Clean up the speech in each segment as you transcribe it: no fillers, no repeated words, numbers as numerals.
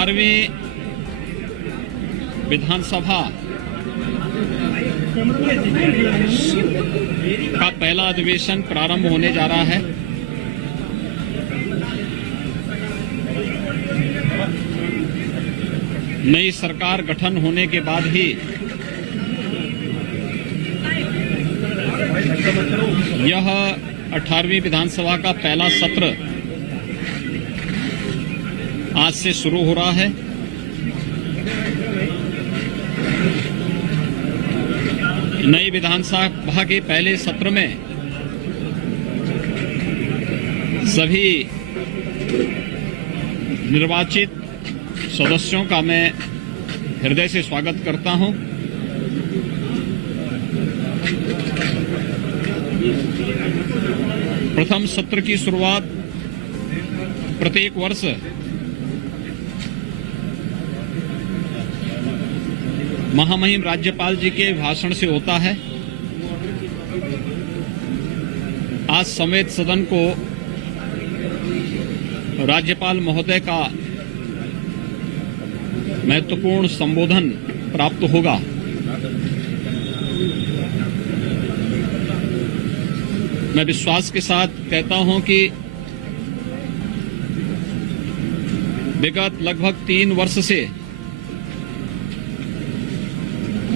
18वीं विधानसभा का पहला अधिवेशन प्रारंभ होने जा रहा है। नई सरकार गठन होने के बाद ही यह 18वीं विधानसभा का पहला सत्र आज से शुरू हो रहा है। नई विधानसभा के पहले सत्र में सभी निर्वाचित सदस्यों का मैं हृदय से स्वागत करता हूं। प्रथम सत्र की शुरुआत प्रत्येक वर्ष महामहिम राज्यपाल जी के भाषण से होता है। आज समेत सदन को राज्यपाल महोदय का महत्वपूर्ण संबोधन प्राप्त होगा। मैं विश्वास के साथ कहता हूं कि विगत लगभग 3 वर्ष से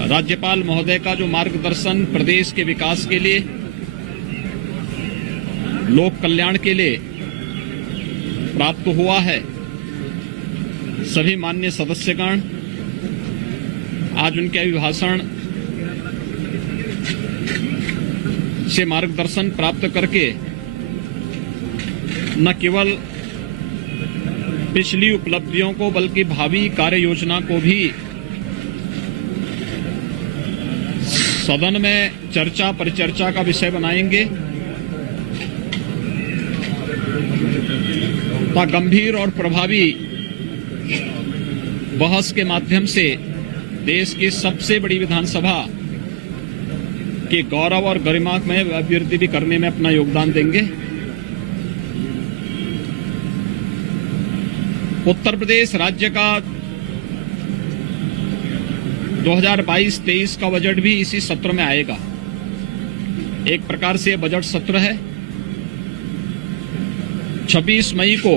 राज्यपाल महोदय का जो मार्गदर्शन प्रदेश के विकास के लिए, लोक कल्याण के लिए प्राप्त हुआ है, सभी माननीय सदस्यगण आज उनके अभिभाषण से मार्गदर्शन प्राप्त करके न केवल पिछली उपलब्धियों को बल्कि भावी कार्य योजना को भी सदन में चर्चा परिचर्चा का विषय बनाएंगे। गंभीर और प्रभावी बहस के माध्यम से देश की सबसे बड़ी विधानसभा के गौरव और गरिमा में अभिवृद्धि भी करने में अपना योगदान देंगे। उत्तर प्रदेश राज्य का 2022-23 का बजट भी इसी सत्र में आएगा। एक प्रकार से बजट सत्र है। 26 मई को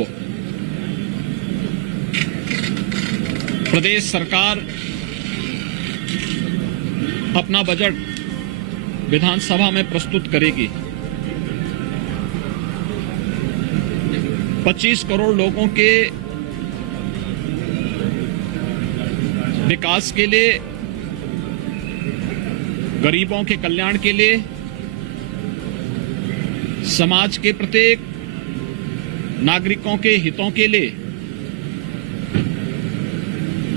प्रदेश सरकार अपना बजट विधानसभा में प्रस्तुत करेगी। 25 करोड़ लोगों के विकास के लिए, गरीबों के कल्याण के लिए, समाज के प्रत्येक नागरिकों के हितों के लिए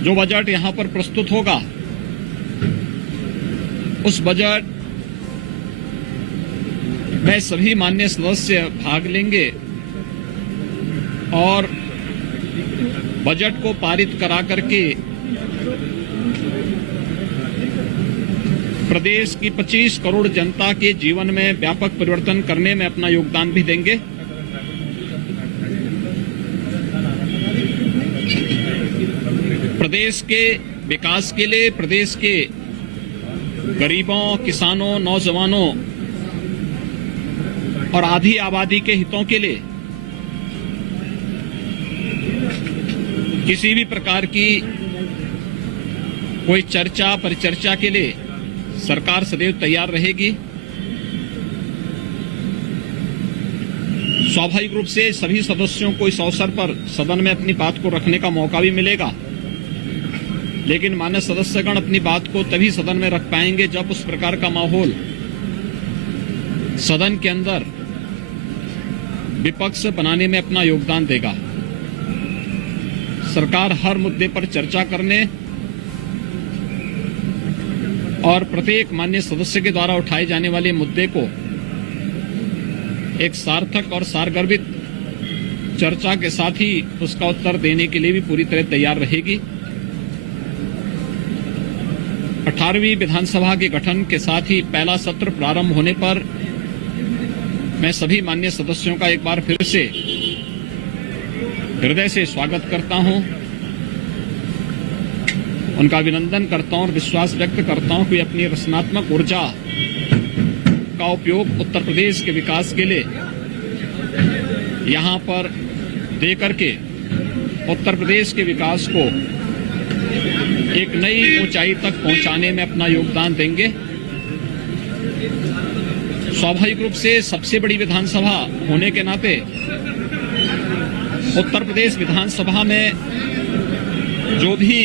जो बजट यहां पर प्रस्तुत होगा, उस बजट में सभी माननीय सदस्य भाग लेंगे और बजट को पारित करा करके प्रदेश की 25 करोड़ जनता के जीवन में व्यापक परिवर्तन करने में अपना योगदान भी देंगे। प्रदेश के विकास के लिए, प्रदेश के गरीबों, किसानों, नौजवानों और आधी आबादी के हितों के लिए किसी भी प्रकार की कोई चर्चा परिचर्चा के लिए सरकार सदैव तैयार रहेगी। स्वाभाविक रूप से सभी सदस्यों को इस अवसर पर सदन में अपनी बात को रखने का मौका भी मिलेगा, लेकिन माननीय सदस्यगण अपनी बात को तभी सदन में रख पाएंगे जब उस प्रकार का माहौल सदन के अंदर विपक्ष बनाने में अपना योगदान देगा। सरकार हर मुद्दे पर चर्चा करने और प्रत्येक माननीय सदस्य के द्वारा उठाए जाने वाले मुद्दे को एक सार्थक और सारगर्भित चर्चा के साथ ही उसका उत्तर देने के लिए भी पूरी तरह तैयार रहेगी। 18वीं विधानसभा के गठन के साथ ही पहला सत्र प्रारंभ होने पर मैं सभी माननीय सदस्यों का एक बार फिर से हृदय से स्वागत करता हूं। उनका अभिनंदन करता हूं और विश्वास व्यक्त करता हूं कि अपनी रचनात्मक ऊर्जा का उपयोग उत्तर प्रदेश के विकास के लिए यहां पर दे करके उत्तर प्रदेश के विकास को एक नई ऊंचाई तक पहुंचाने में अपना योगदान देंगे। स्वाभाविक रूप से सबसे बड़ी विधानसभा होने के नाते उत्तर प्रदेश विधानसभा में जो भी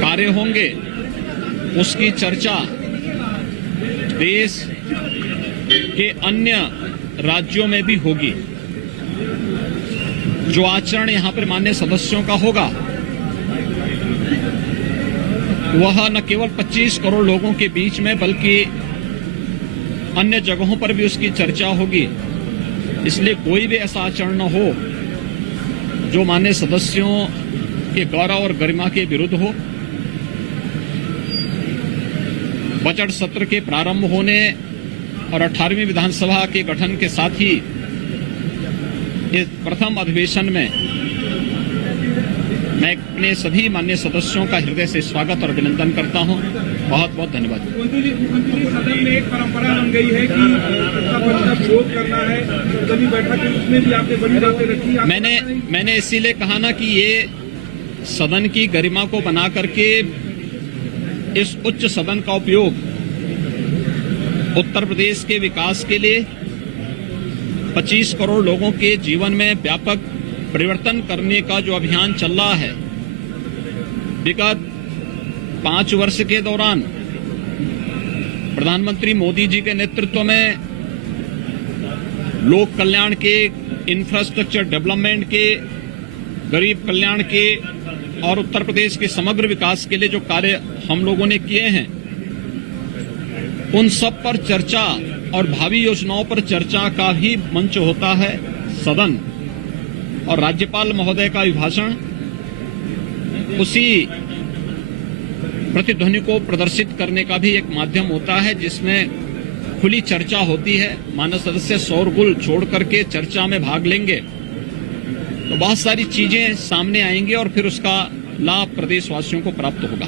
कार्य होंगे उसकी चर्चा देश के अन्य राज्यों में भी होगी। जो आचरण यहां पर माननीय सदस्यों का होगा वह न केवल 25 करोड़ लोगों के बीच में बल्कि अन्य जगहों पर भी उसकी चर्चा होगी। इसलिए कोई भी ऐसा आचरण न हो जो माननीय सदस्यों के गौरव और गरिमा के विरुद्ध हो। बजट सत्र के प्रारंभ होने और 18वीं विधानसभा के गठन के साथ ही इस प्रथम अधिवेशन में मैं अपने सभी माननीय सदस्यों का हृदय से स्वागत और अभिनंदन करता हूं। बहुत बहुत धन्यवाद। मुख्यमंत्री जी, सदन में एक परंपरा बन गई है कि विरोध करना है, सभी बैठक उसमें भी आपने बड़ी बातें रखी। मैंने इसीलिए कहा ना कि ये सदन की गरिमा को बना करके इस उच्च सदन का उपयोग उत्तर प्रदेश के विकास के लिए 25 करोड़ लोगों के जीवन में व्यापक परिवर्तन करने का जो अभियान चल रहा है विगत 5 वर्ष के दौरान प्रधानमंत्री मोदी जी के नेतृत्व में लोक कल्याण के, इंफ्रास्ट्रक्चर डेवलपमेंट के, गरीब कल्याण के और उत्तर प्रदेश के समग्र विकास के लिए जो कार्य हम लोगों ने किए हैं उन सब पर चर्चा और भावी योजनाओं पर चर्चा का भी मंच होता है सदन। और राज्यपाल महोदय का अभिभाषण उसी प्रतिध्वनि को प्रदर्शित करने का भी एक माध्यम होता है जिसमें खुली चर्चा होती है। माननीय सदस्य शोरगुल छोड़ करके चर्चा में भाग लेंगे तो बहुत सारी चीजें सामने आएंगी और फिर उसका लाभ प्रदेशवासियों को प्राप्त होगा।